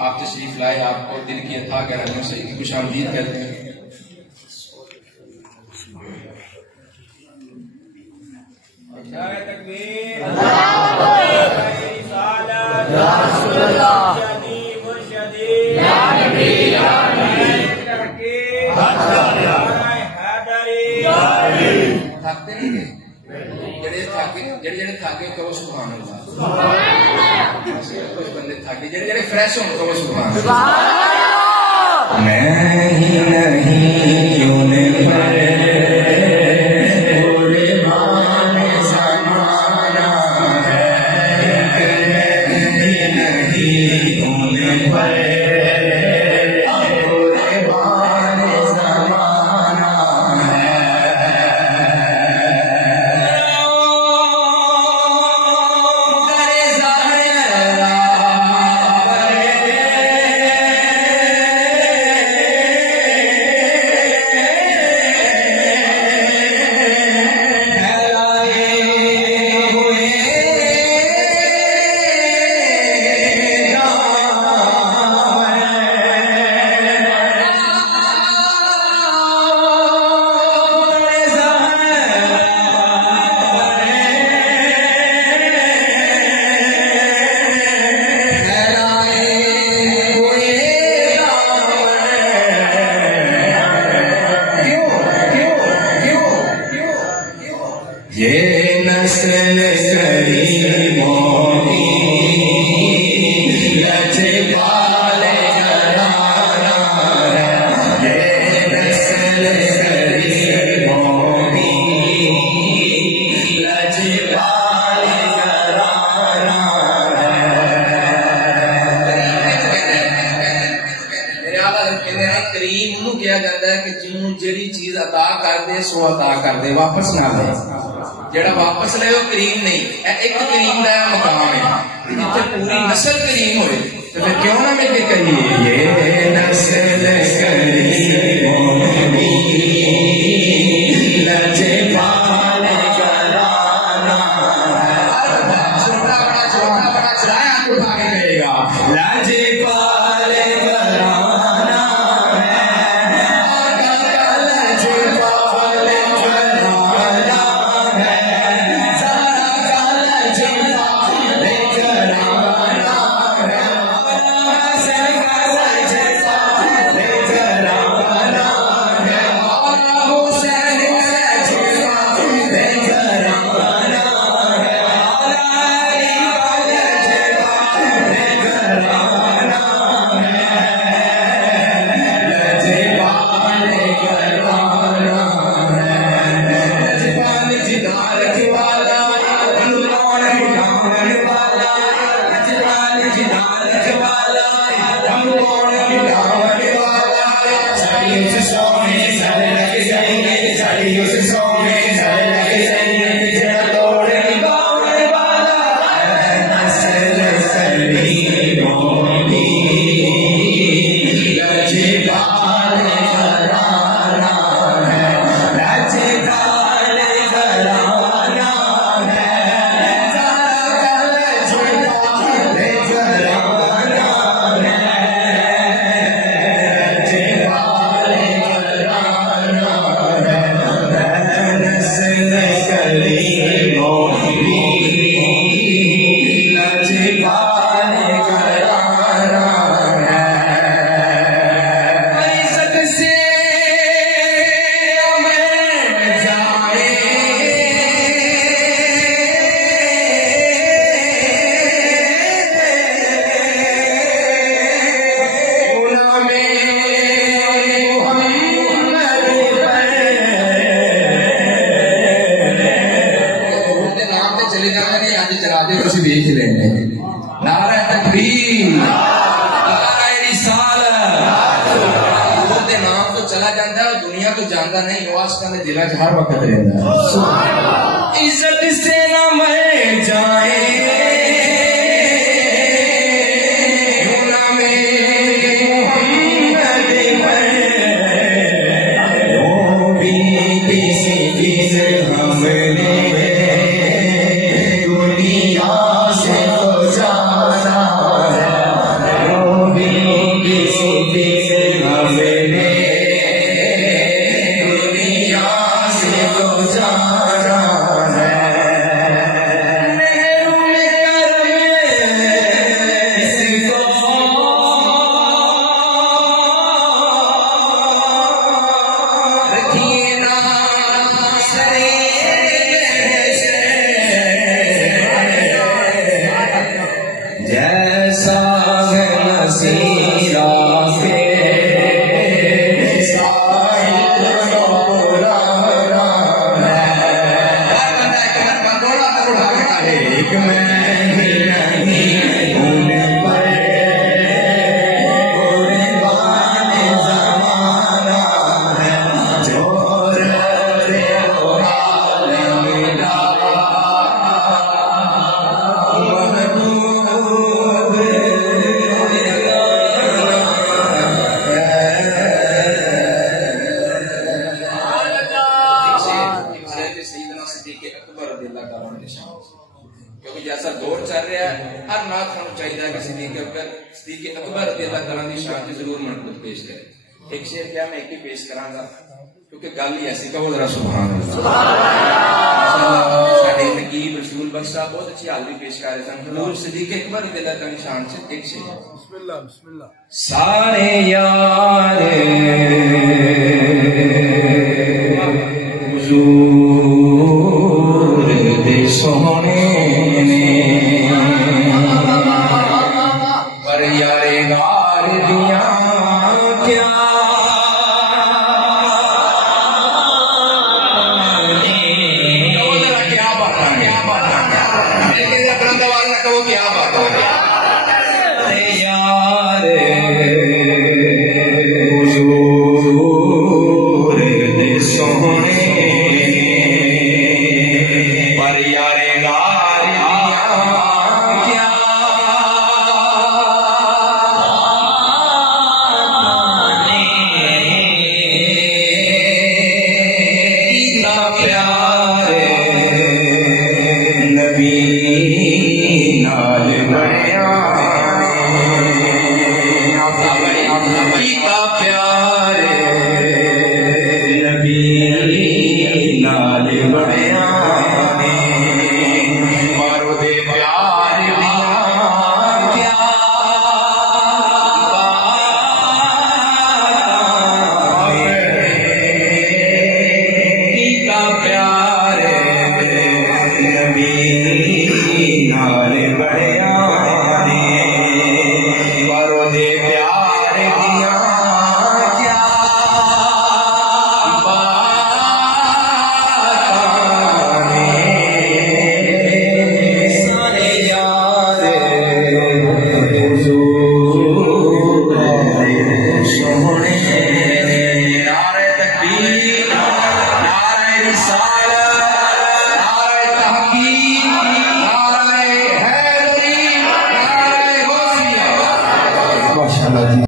आप तशरीफ लाए, आपको दिल की अथाह गहराइयों से खुशामदीद करते हैं। थकते नहीं थे जेड़े थके कहो सुभान अल्लाह। कुछ बंदे थके जेड़े फ्रेश हो कहो सुभान अल्लाह। नहीं चीज अता कर दे सो अता कर दे, वापस ना ले। जेड़ा वापस ले वो करीम नहीं, एक करीम का मकाम है जिथे पूरी नस्ल करीम होए तो फिर क्यों ना मिल के कहिए ये नस्ल करीम होगी लजे पाले कराना। छोटा बड़ा चलाया उठा के कहेगा लजे पाले कराना। उस सोने सर लग जाएंगे साड़ी उस सोने सर लग जाएंगे जरा तोड़े बावे वाला नस्ल सलीमों की लजपाल घराना है लजपाल घराना है देख लेंगे नारा तकबीर नारा रिसालत ਉਹਦੇ ਨਾਮ ਤੋਂ ਚਲਾ ਜਾਂਦਾ ਹੈ ਦੁਨੀਆ ਤੋਂ ਜਾਂਦਾ ਨਹੀਂ ਉਹ ਆਸਮਾਨ ਦੇ ਦਿਲਾਂ 'ਚ ਹਰ ਵਕਤ ਰਹਿੰਦਾ ਹੈ इज्जत से न मर जाए क्योंकि जैसा दौर चल रहा है हर नाथ को चाहिए कि सिद्दीक़ अकबर रज़ियल्लाहु तआला की शान जरूर मनक़ूब पेश करे। एक शेर क्या मैं एक ही पेश करांगा क्योंकि गल ही ऐसी कहो जरा सुभान अल्लाह। साडे नकीब रसूल बख्श साहब बहुत अच्छी हाल भी पेश कर रहे थे हज़ूर सिद्दीक़ अकबर रज़ियल्लाहु तआला की शान से एक शेर बिस्मिल्लाह बिस्मिल्लाह। सारे यार हुजूर दे सोने पर यारे गार दिया क्या प्यार